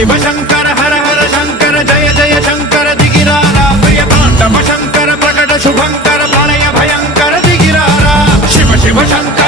शिव शंकर हर हर शंकर जय जय शंकर दिगिरारा प्रिय तांडव शंकर प्रकट शुभंकर प्रलय भयंकर दिगिरारा शिव शिव शंकर